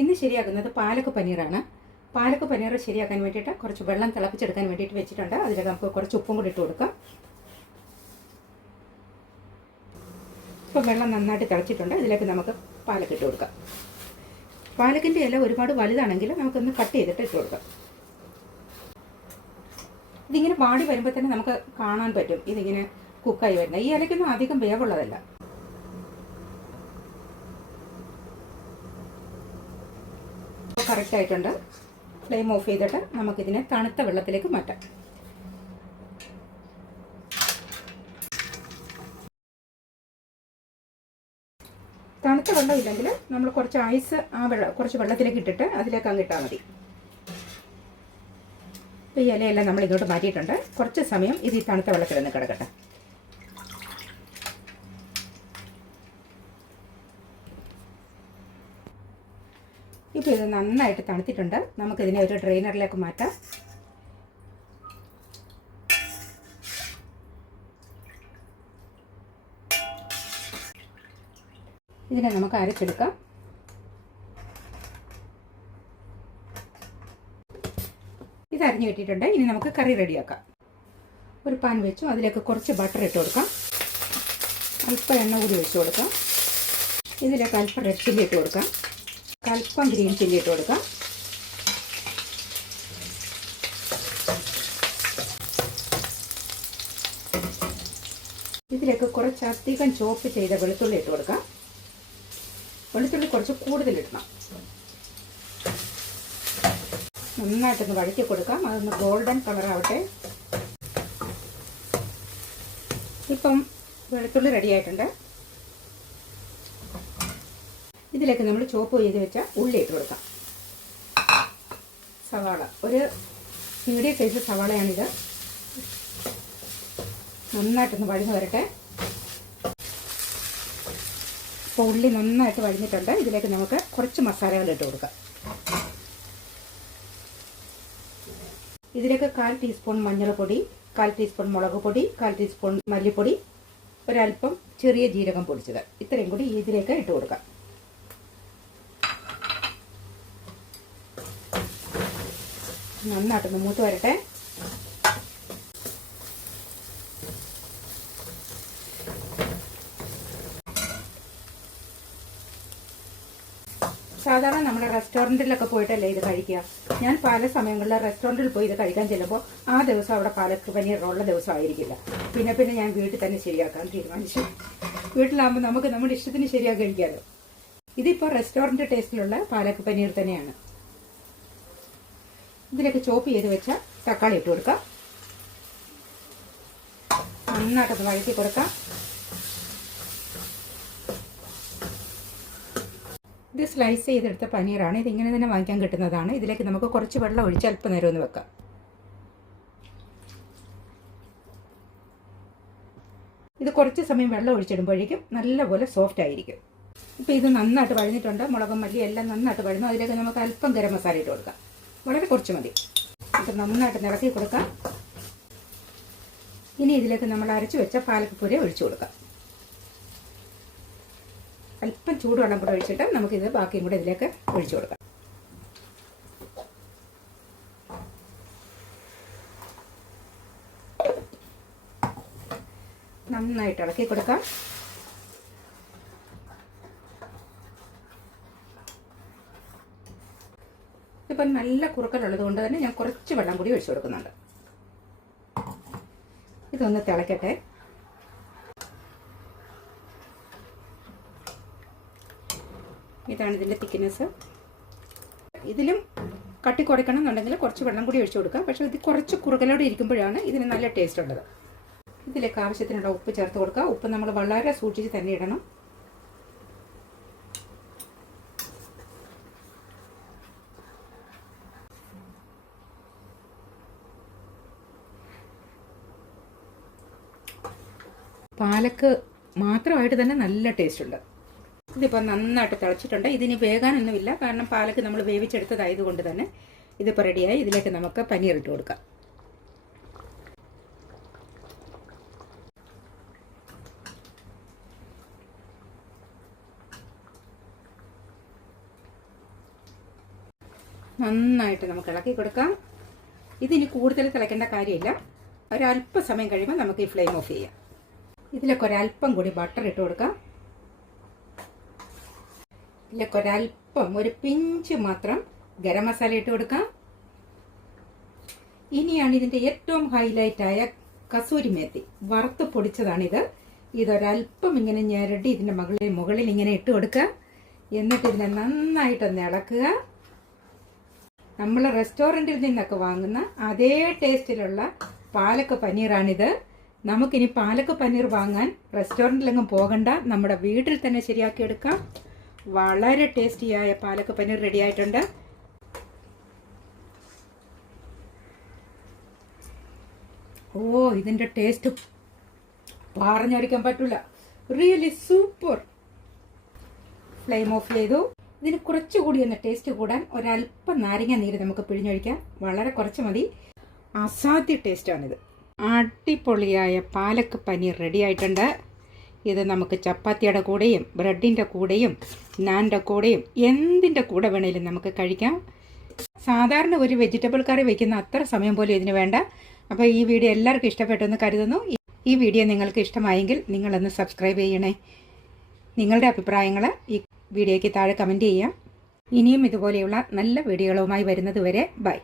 ഇന്ന് ശരിയാക്കുന്നത് പാലക്ക് പനീറാണ്. പാലക്ക് പനീർ ശരിയാക്കാൻ വേണ്ടിയിട്ട് കുറച്ച് വെള്ളം തിളപ്പിച്ചെടുക്കാൻ വേണ്ടിയിട്ട് വെച്ചിട്ടുണ്ട്. അതിലേക്ക് നമുക്ക് കുറച്ച് ഉപ്പും കൂടി ഇട്ട് കൊടുക്കാം. ഇപ്പോൾ വെള്ളം നന്നായിട്ട് തിളച്ചിട്ടുണ്ട്. ഇതിലേക്ക് നമുക്ക് പാലക്ക് ഇട്ട് കൊടുക്കാം. പാലക്കിൻ്റെ ഇല ഒരുപാട് വലുതാണെങ്കിൽ നമുക്കൊന്ന് കട്ട് ചെയ്തിട്ട് ഇട്ട് കൊടുക്കാം. ഇതിങ്ങനെ വാടി വരുമ്പോൾ തന്നെ നമുക്ക് കാണാൻ പറ്റും ഇതിങ്ങനെ കുക്കായി വരുന്നത്. ഈ ഇലയ്ക്കൊന്നും അധികം വേവുള്ളതല്ല. കറക്റ്റ് ആയിട്ടുണ്ട്. ഫ്ലെയിം ഓഫ് ചെയ്തിട്ട് നമുക്കിതിനെ തണുത്ത വെള്ളത്തിലേക്ക് മാറ്റാം. തണുത്ത വെള്ളം ഇല്ലെങ്കിൽ നമ്മൾ കുറച്ച് ഐസ് കുറച്ച് വെള്ളത്തിലേക്ക് ഇട്ടിട്ട് അതിലേക്ക് അങ്ങിട്ടാൽ മതി. ഇപ്പോൾ ഈ ഇലയെല്ലാം നമ്മൾ ഇങ്ങോട്ട് മാറ്റിയിട്ടുണ്ട്. കുറച്ച് സമയം ഇത് ഈ തണുത്ത വെള്ളത്തിൽ നിന്ന് കിടക്കട്ടെ. ഇപ്പോൾ ഇത് നന്നായിട്ട് തണുത്തിട്ടുണ്ട്. നമുക്കിതിനെ ഒരു ഡ്രെയിനറിലേക്ക് മാറ്റാം. ഇതിനെ നമുക്ക് അരച്ചെടുക്കാം. ഇത് അരിഞ്ഞു കിട്ടിയിട്ടുണ്ട്. ഇനി നമുക്ക് കറി റെഡിയാക്കാം. ഒരു പാൻ വെച്ചു. അതിലേക്ക് കുറച്ച് ബട്ടർ ഇട്ട് കൊടുക്കാം. അല്പം എണ്ണ കൂടി ഒഴിച്ചു കൊടുക്കാം. ഇതിലേക്ക് അല്പം റെഡ് ചില്ലി ഇട്ട് കൊടുക്കാം. അല്പം ഗ്രീൻ ചില്ലി ഇട്ട് കൊടുക്കാം. ഇതിലേക്ക് കുറച്ചധികം ചോപ്പ് ചെയ്ത വെളുത്തുള്ളി ഇട്ട് കൊടുക്കാം. വെളുത്തുള്ളി കുറച്ച് കൂടുതലിടണം. നന്നായിട്ടൊന്ന് വഴറ്റി കൊടുക്കാം. അതൊന്ന് ഗോൾഡൻ കളറാവട്ടെ. ഇപ്പം വെളുത്തുള്ളി റെഡി ആയിട്ടുണ്ട്. ഇതിലേക്ക് നമ്മൾ ചോപ്പ് ചെയ്ത് വെച്ച ഉള്ളി ഇട്ട് കൊടുക്കാം. സവാള ഒരു മീഡിയം സൈസ് സവാളയാണിത്. നന്നായിട്ടൊന്ന് വഴന്ന് വരട്ടെ. ഇപ്പോൾ ഉള്ളി നന്നായിട്ട് വഴഞ്ഞിട്ടുണ്ട്. ഇതിലേക്ക് നമുക്ക് കുറച്ച് മസാലകൾ ഇട്ട് കൊടുക്കാം. ഇതിലേക്ക് 1/4 ടീസ്പൂൺ മഞ്ഞൾപ്പൊടി, 1/4 ടീസ്പൂൺ മുളക് പൊടി, 1/4 ടീസ്പൂൺ മല്ലിപ്പൊടി, ഒരല്പം ചെറിയ ജീരകം പൊടിച്ചത്, ഇത്രയും കൂടി ഇതിലേക്ക് ഇട്ട് കൊടുക്കാം. നന്നായിട്ടൊന്ന് മൂത്ത് വരട്ടെ. സാധാരണ നമ്മുടെ റെസ്റ്റോറൻറ്റിലൊക്കെ പോയിട്ടല്ലേ ഇത് കഴിക്കുക. ഞാൻ പല സമയങ്ങളിൽ റെസ്റ്റോറൻറ്റിൽ പോയി ഇത് കഴിക്കാൻ ചെല്ലുമ്പോൾ ആ ദിവസം അവിടെ പാലക്ക് പനീർ ഉള്ള ദിവസമായിരിക്കില്ല. പിന്നെ ഞാൻ വീട്ടിൽ തന്നെ ശരിയാക്കാൻ തീരുമാനിച്ചു. വീട്ടിലാകുമ്പോൾ നമുക്ക് നമ്മുടെ ഇഷ്ടത്തിന് ശരിയാക്കി കഴിക്കാമല്ലോ. ഇതിപ്പോൾ റെസ്റ്റോറൻറ്റ് ടേസ്റ്റിലുള്ള പാലക്ക് പനീർ തന്നെയാണ്. ഇതിലേക്ക് ചോപ്പ് ചെയ്ത് വെച്ച തക്കാളി ഇട്ട് കൊടുക്കാം. നന്നായിട്ടൊന്ന് വഴറ്റി കൊടുക്കാം. ഇത് സ്ലൈസ് ചെയ്തെടുത്ത പനീറാണ്. ഇതിങ്ങനെ തന്നെ വാങ്ങിക്കാൻ കിട്ടുന്നതാണ്. ഇതിലേക്ക് നമുക്ക് കുറച്ച് വെള്ളം ഒഴിച്ച് അല്പം നേരം ഒന്ന് വെക്കാം. ഇത് കുറച്ച് സമയം വെള്ളം ഒഴിച്ചിടുമ്പോഴേക്കും നല്ലപോലെ സോഫ്റ്റ് ആയിരിക്കും. ഇപ്പോൾ ഇത് നന്നായിട്ട് വഴഞ്ഞിട്ടുണ്ട്. മുളകും മല്ലി എല്ലാം നന്നായിട്ട് വഴന്നു. അതിലേക്ക് നമുക്ക് അല്പം ഗരം മസാല ഇട്ട് കൊടുക്കാം. വളരെ കുറച്ച് മതി. ഇത് നന്നായിട്ട് നിറക്കി കൊടുക്കാം. ഇനി ഇതിലേക്ക് നമ്മൾ അരച്ചു വെച്ച പാലക്ക് പൂര ഒഴിച്ചു കൊടുക്കാം. അല്പം ചൂടുവെള്ളം കൂടെ ഒഴിച്ചിട്ട് നമുക്കിത് ബാക്കിയും കൂടെ ഇതിലേക്ക് ഒഴിച്ചു കൊടുക്കാം. നന്നായിട്ട് ഇളക്കി കൊടുക്കാം. ഇപ്പം നല്ല കുറുക്കലുള്ളത് കൊണ്ട് തന്നെ ഞാൻ കുറച്ച് വെള്ളം കൂടി ഒഴിച്ചു കൊടുക്കുന്നുണ്ട്. ഇതൊന്ന് തിളക്കട്ടെ. ഇതാണ് ഇതിൻ്റെ തിക്നെസ്. ഇതിലും കട്ടി കുറയ്ക്കണം എന്നുണ്ടെങ്കിൽ കുറച്ച് വെള്ളം കൂടി ഒഴിച്ചു കൊടുക്കാം. പക്ഷേ ഇത് കുറച്ച് കുറുകലോടെ ഇരിക്കുമ്പോഴാണ് ഇതിന് നല്ല ടേസ്റ്റ് ഉള്ളത്. ഇതിലേക്ക് ആവശ്യത്തിനുള്ള ഉപ്പ് ചേർത്ത് കൊടുക്കുക. ഉപ്പ് നമ്മൾ വളരെ സൂക്ഷിച്ച് തന്നെ ഇടണം. പാലക്ക് മാത്രമായിട്ട് തന്നെ നല്ല ടേസ്റ്റ് ഉണ്ട്. ഇതിപ്പോൾ നന്നായിട്ട് തിളച്ചിട്ടുണ്ട്. ഇതിന് വേകാനൊന്നുമില്ല. കാരണം പാലക്ക് നമ്മൾ വേവിച്ചെടുത്തതായതുകൊണ്ട് തന്നെ ഇതിപ്പോൾ റെഡിയായി. ഇതിലേക്ക് നമുക്ക് പനീർ ഇട്ട് കൊടുക്കാം. നന്നായിട്ട് നമുക്ക് ഇളക്കി കൊടുക്കാം. ഇതിനി കൂടുതൽ തിളയ്ക്കേണ്ട കാര്യമില്ല. ഒരല്പസമയം കഴിയുമ്പോൾ നമുക്ക് ഈ ഫ്ലെയിം ഓഫ് ചെയ്യാം. ഇതിലൊക്കെ ഒരല്പം കൂടി ബട്ടർ ഇട്ട് കൊടുക്കാം. ഇതിലൊക്കെ ഒരല്പം, ഒരു പിഞ്ച് മാത്രം ഗരം മസാല ഇട്ട് കൊടുക്കാം. ഇനിയാണ് ഇതിൻ്റെ ഏറ്റവും ഹൈലൈറ്റായ കസൂരി മേത്തി, വറുത്ത് പൊടിച്ചതാണിത്. ഇതൊരല്പം ഇങ്ങനെ ഞെരടി ഇതിൻ്റെ മുകളിൽ ഇങ്ങനെ ഇട്ട് കൊടുക്കുക. എന്നിട്ട് ഇതിനെ നന്നായിട്ടൊന്ന് ഇളക്കുക. നമ്മൾ റെസ്റ്റോറൻറ്റിൽ നിന്നൊക്കെ വാങ്ങുന്ന അതേ ടേസ്റ്റിലുള്ള പാലക്ക് പനീറാണിത്. നമുക്കിനി പാലക്ക് പനീർ വാങ്ങാൻ റെസ്റ്റോറൻറ്റിലെങ്ങും പോകണ്ട, നമ്മുടെ വീട്ടിൽ തന്നെ ശരിയാക്കിയെടുക്കാം. വളരെ ടേസ്റ്റിയായ പാലക്ക് പനീർ റെഡി ആയിട്ടുണ്ട്. ഇതിൻ്റെ ടേസ്റ്റ് പറഞ്ഞറിയിക്കാൻ പറ്റില്ല. Really super. ഫ്ലെയിം ഓഫ് ചെയ്തു. ഇതിന് കുറച്ചുകൂടി ഒന്ന് ടേസ്റ്റ് കൂടാൻ ഒരല്പം നാരങ്ങ നീര് നമുക്ക് പിഴിഞ്ഞൊഴിക്കാം. വളരെ കുറച്ച് മതി. അസാധ്യ ടേസ്റ്റാണിത്. അടിപൊളിയായ പാലക്ക് പനീർ റെഡി ആയിട്ടുണ്ട്. ഇത് നമുക്ക് ചപ്പാത്തിയുടെ കൂടെയും ബ്രെഡിൻ്റെ കൂടെയും നാൻ്റെ കൂടെയും എന്തിൻ്റെ കൂടെ വേണേലും നമുക്ക് കഴിക്കാം. സാധാരണ ഒരു വെജിറ്റബിൾ കറി വയ്ക്കുന്ന അത്ര സമയം പോലും ഇതിന് വേണ്ട. അപ്പോൾ ഈ വീഡിയോ എല്ലാവർക്കും ഇഷ്ടപ്പെട്ടെന്ന് കരുതുന്നു. ഈ വീഡിയോ നിങ്ങൾക്ക് ഇഷ്ടമായെങ്കിൽ നിങ്ങളൊന്ന് സബ്സ്ക്രൈബ് ചെയ്യണേ. നിങ്ങളുടെ അഭിപ്രായങ്ങൾ ഈ വീഡിയോയ്ക്ക് താഴെ കമൻറ്റ് ചെയ്യാം. ഇനിയും ഇതുപോലെയുള്ള നല്ല വീഡിയോകളുമായി വരുന്നത് വരെ ബൈ.